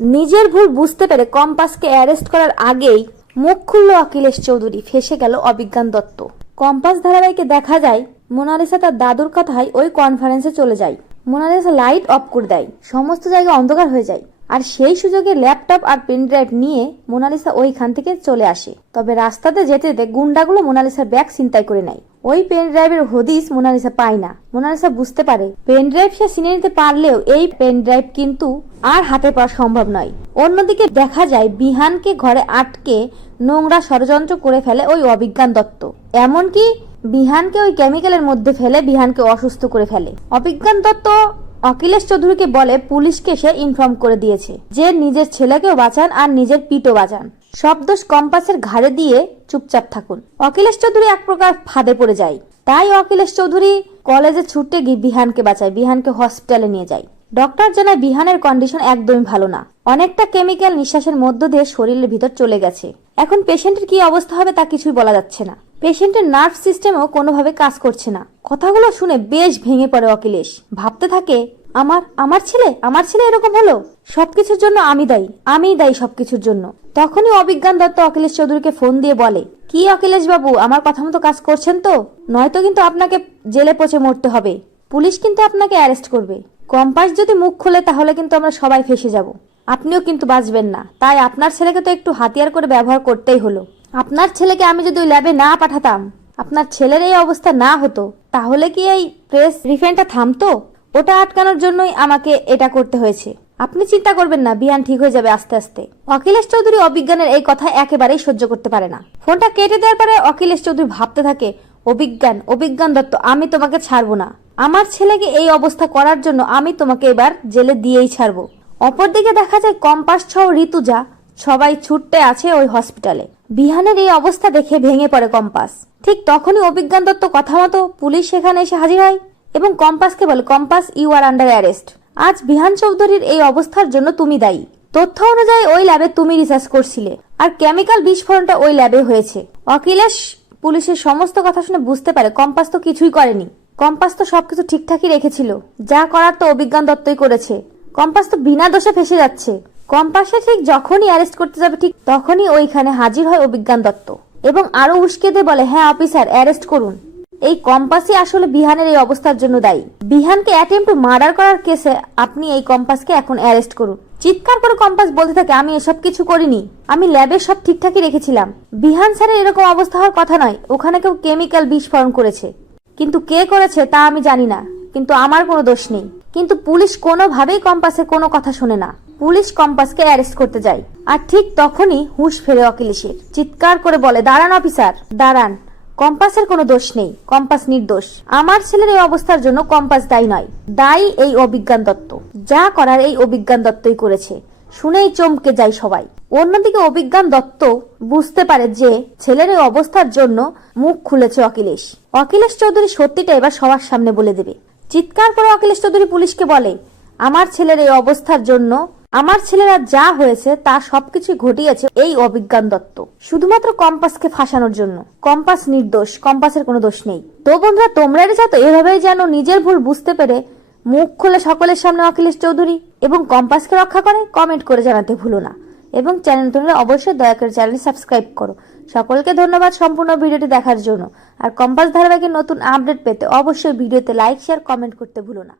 নিজের ভুল বুঝতে পেরে কম্পাসকে অ্যারেস্ট করার আগেই মুখ খুলল অখিলেশ চৌধুরী, ফেসে গেল অবিজ্ঞান দত্ত। কম্পাস ধারাবাহিকে দেখা যায় মোনালিসা তার দাদুর কথায় ওই কনফারেন্সে চলে যায়। মোনালিসা লাইট অফ করে দেয়, সমস্ত জায়গা অন্ধকার হয়ে যায়। আর সেই সুযোগে ল্যাপটপ আর পেন ড্রাইভ নিয়ে মোনালিসা ওইখান থেকে চলে আসে। তবে রাস্তাতে যেতে যেতে গুন্ডাগুলো মোনালিসার ব্যাগ ছিনতাই করে নেয়। ওই পেন ড্রাইভের হদিস মোনালিসা পায় না। মোনালিসা বুঝতে পারে পেন ড্রাইভ সে চিনে নিতে পারলেও এই পেন ড্রাইভ কিন্তু আর হাতে পাওয়া সম্ভব নয়। অন্যদিকে দেখা যায় বিহানকে ঘরে আটকে নোংরা ষড়যন্ত্র করে ফেলে ওই অবিজ্ঞান দত্ত। এমনকি বিহানকে ওই কেমিক্যালের মধ্যে ফেলে বিহানকে অসুস্থ করে ফেলে। অবিজ্ঞান দত্ত অখিলেশ চৌধুরীকে বলে পুলিশকে সে ইনফর্ম করে দিয়েছে যে নিজের ছেলেকেও বাঁচান আর নিজের পিঠও বাঁচান, সব দোষ কম্পাসের ঘাড়ে দিয়ে চুপচাপ থাকুন। অখিলেশ চৌধুরী এক প্রকার ফাঁদে পড়ে যায়। তাই অখিলেশ চৌধুরী কলেজে ছুটে গিয়ে বিহানকে বাঁচায়, বিহানকে হসপিটালে নিয়ে যায়। ডক্টর জানায় বিহানের কন্ডিশন একদমই ভালো না, অনেকটা কেমিক্যাল নিঃশ্বাসের মধ্য দিয়ে শরীরের ভিতর চলে গেছে। এখন পেশেন্টের কি অবস্থা হবে তা কিছুই বলা যাচ্ছে না। পেশেন্টের নার্ভ সিস্টেমও কোনোভাবে কাজ করছে না। কথাগুলো শুনে বেশ ভেঙে পড়ে অখিলেশ। ভাবতে থাকে আমার ছেলে এরকম হলো, সবকিছুর জন্য আমিই দায়ী সবকিছুর জন্য। তখনই অবিজ্ঞান দত্ত অখিলেশ চৌধুরীকে ফোন দিয়ে বলে, কি অখিলেশ বাবু, আমার কথা মতো কাজ করছেন তো? নয়তো কিন্তু আপনাকে জেলে পচে মরতে হবে, পুলিশ কিন্তু আপনাকে অ্যারেস্ট করবে। কম্পাস যদি মুখ খোলে তাহলে কিন্তু আমরা সবাই ফেসে যাব, আপনিও কিন্তু বাঁচবেন না। তাই আপনার ছেলেকে তো একটু হাতিয়ার করে ব্যবহার করতেই হলো। আপনার ছেলেকে আমি যদি ওই ল্যাবে না পাঠাতাম, আপনার ছেলের এই অবস্থা না হতো, তাহলে কি এই প্রেস রিফেন্ডটা থামতো? ওটা আটকানোর জন্যই আমাকে এটা করতে হয়েছে। আপনি চিন্তা করবেন না, বিহান ঠিক হয়ে যাবে আস্তে আস্তে। অখিলেশ চৌধুরী অবিজ্ঞানের এই কথা একেবারেই সহ্য করতে পারে না। ফোনটা কেটে দেওয়ার পরে অখিলেশ চৌধুরী ভাবতে থাকে, অবিজ্ঞান দত্ত, আমি তোমাকে ছাড়বো না। আমার ছেলেকে এই অবস্থা করার জন্য আমি তোমাকে এবার জেলে দিয়েই ছাড়বো। অপরদিকে দেখা যায় কম্পাস সহ ঋতুজা সবাই ছুটতে আছে ওই হসপিটালে। বিহানের এই অবস্থা দেখে ভেঙে পড়ে কম্পাস। ঠিক তখনই অবিজ্ঞান দত্ত কথা মতো পুলিশ সেখানে এসে হাজির হয় এবং কম্পাসকে বলে, compass, you are under arrest. আজ বিহান চৌধুরীর এই অবস্থার জন্য তুমি দায়ী। তথ্য অনুযায়ী ওই ল্যাবে তুমি রিসার্চ করছিলে আর কেমিক্যাল বিস্ফোরণটা ওই ল্যাবে হয়েছে। অখিলেশ পুলিশের সমস্ত কথা শুনে বুঝতে পারে কম্পাস তো কিছুই করেনি। কম্পাস তো সবকিছু ঠিকঠাকই রেখেছিল, যা করার তো অবিজ্ঞান দত্তই করেছে। কম্পাস তো বিনা দোষে ফেসে যাচ্ছে। কম্পাসে ঠিক যখনই অ্যারেস্ট করতে যাবে ঠিক তখনই ওইখানে হাজির হয় অবিজ্ঞান দত্ত এবং আরো উস্কে দিয়ে বলে, হ্যাঁ অফিসার, অ্যারেস্ট করুন। এই কম্পাসই আসলে বিহানের এই অবস্থার জন্য দায়ী। বিহানকে অ্যাটেম্প টু মার্ডার করার কেসে আপনি এই কম্পাসকে এখন অ্যারেস্ট করুন। চিৎকার করে কম্পাস বলতে থাকে, আমি এসব কিছু করিনি, আমি ল্যাবে সব ঠিকঠাকই রেখেছিলাম। বিহান স্যারের এরকম অবস্থা হওয়ার কথা নয়, ওখানে কেউ কেমিক্যাল বিস্ফোরণ করেছে, কিন্তু কে করেছে তা আমি জানি না, কিন্তু আমার কোনো দোষ নেই। কিন্তু পুলিশ কোনোভাবেই কম্পাসের কোনো কথা শোনে না। পুলিশ কম্পাসকে অ্যারেস্ট করতে যায় আর ঠিক তখনই হুঁশ ফেরে অখিলেশের। চিৎকার করে বলে, দাঁড়ান অফিসার, দাঁড়ান, কম্পাসের কোনো দোষ নেই, কম্পাস নির্দোষ। আমার ছেলের এই অবস্থার জন্য কম্পাস দায়ী নয়, দায়ী এই অবিজ্ঞান দত্ত। যা করার এই অবিজ্ঞান দত্তই করেছে। শুনেই চমকে যায় সবাই। অন্যদিকে অবিজ্ঞান দত্ত বুঝতে পারে যে ছেলের এই অবস্থার জন্য মুখ খুলেছে অখিলেশ। অখিলেশ চৌধুরী সত্যিটা এবার সবার সামনে বলে দেবে। চিৎকার করে অখিলেশ চৌধুরী পুলিশকে বলে, আমার ছেলের এই অবস্থার জন্য, আমার ছেলেরা যা হয়েছে তা সবকিছু ঘটিয়েছে এই অবিজ্ঞান দত্ত, শুধুমাত্র কম্পাসকে ফাঁসানোর জন্য। কম্পাস নির্দোষ, কম্পাসের কোনো দোষ নেই। তো বন্ধুরা, তোমরা তো এভাবেই যেন নিজের ভুল বুঝতে পেরে মুখ খুলে সকলের সামনে অখিলেশ চৌধুরী এবং কম্পাসকে রক্ষা করে। কমেন্ট করে জানাতে ভুলো না এবং চ্যানেল তোমরা অবশ্যই দয়া করে চ্যানেল সাবস্ক্রাইব করো। সকলকে ধন্যবাদ সম্পূর্ণ ভিডিওটি দেখার জন্য। আর কম্পাস ধারাবাহিকের নতুন আপডেট পেতে অবশ্যই ভিডিওতে লাইক, শেয়ার, কমেন্ট করতে ভুলো না।